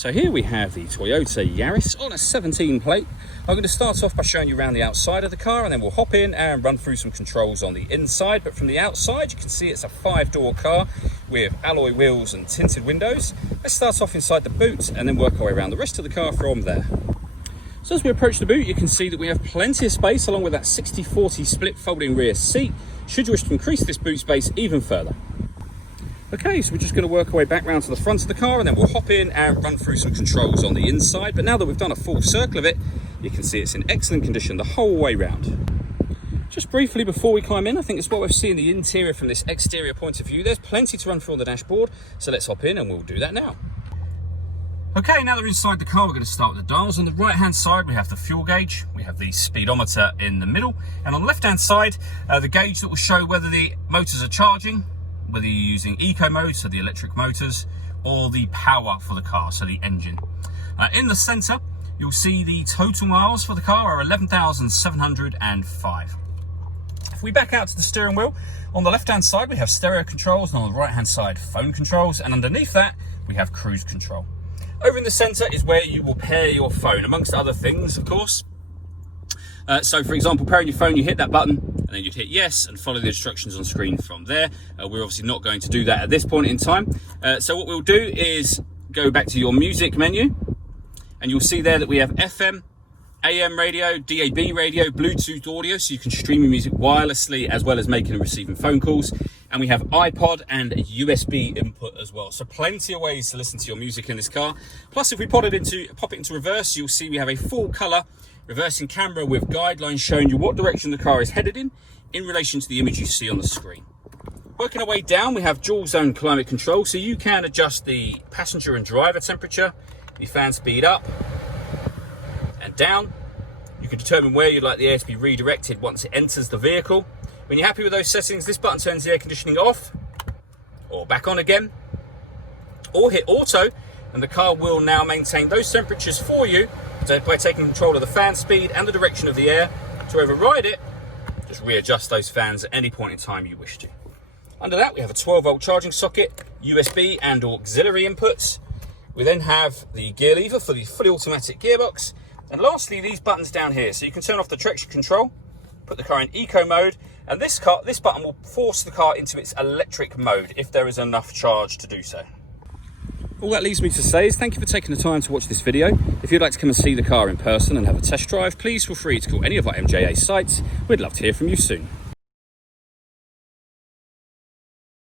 So here we have the Toyota Yaris on a 17 plate. I'm going to start off by showing you around the outside of the car, and then we'll hop in and run through some controls on the inside. But from the outside, you can see it's a 5-door car with alloy wheels and tinted windows. Let's start off inside the boot and then work our way around the rest of the car from there. So as we approach the boot, you can see that we have plenty of space along with that 60-40 split folding rear seat, should you wish to increase this boot space even further. Okay, so we're just going to work our way back round to the front of the car, and then we'll hop in and run through some controls on the inside. But now that we've done a full circle of it, you can see it's in excellent condition the whole way round. Just briefly before we climb in, I think it's what we've seen the interior from this exterior point of view. There's plenty to run through on the dashboard, so let's hop in and we'll do that now. Okay, now that we're inside the car, we're going to start with the dials. On the right hand side, we have the fuel gauge, we have the speedometer in the middle, and on the left hand side, the gauge that will show whether the motors are charging, whether you're using eco mode, so the electric motors, or the power for the car, so the engine. In the center, you'll see the total miles for the car are 11,705. If we back out to the steering wheel, on the left hand side we have stereo controls, and on the right hand side phone controls, and underneath that we have cruise control. Over in the center is where you will pair your phone, amongst other things, of course. So for example, pairing your phone, you hit that button and then you'd hit yes and follow the instructions on screen from there. We're obviously not going to do that at this point in time. So what we'll do is go back to your music menu, and you'll see there that we have FM, AM radio, DAB radio, Bluetooth audio, so you can stream your music wirelessly as well as making and receiving phone calls. And we have iPod and USB input as well. So plenty of ways to listen to your music in this car. Plus, if we pop it into reverse, you'll see we have a full color reversing camera with guidelines showing you what direction the car is headed in relation to the image you see on the screen. Working our way down, we have dual zone climate control, so you can adjust the passenger and driver temperature, the fan speed up and down. You can determine where you'd like the air to be redirected once it enters the vehicle. When you're happy with those settings, this button turns the air conditioning off or back on again, or hit auto, and the car will now maintain those temperatures for you by taking control of the fan speed and the direction of the air. To override it, just readjust those fans at any point in time you wish to. Under that, we have a 12-volt charging socket, USB and auxiliary inputs. We then have the gear lever for the fully automatic gearbox. And lastly, these buttons down here. So you can turn off the traction control, put the car in eco mode, and this button will force the car into its electric mode if there is enough charge to do so. All that leaves me to say is thank you for taking the time to watch this video. If you'd like to come and see the car in person and have a test drive, please feel free to call any of our MJA sites. We'd love to hear from you soon.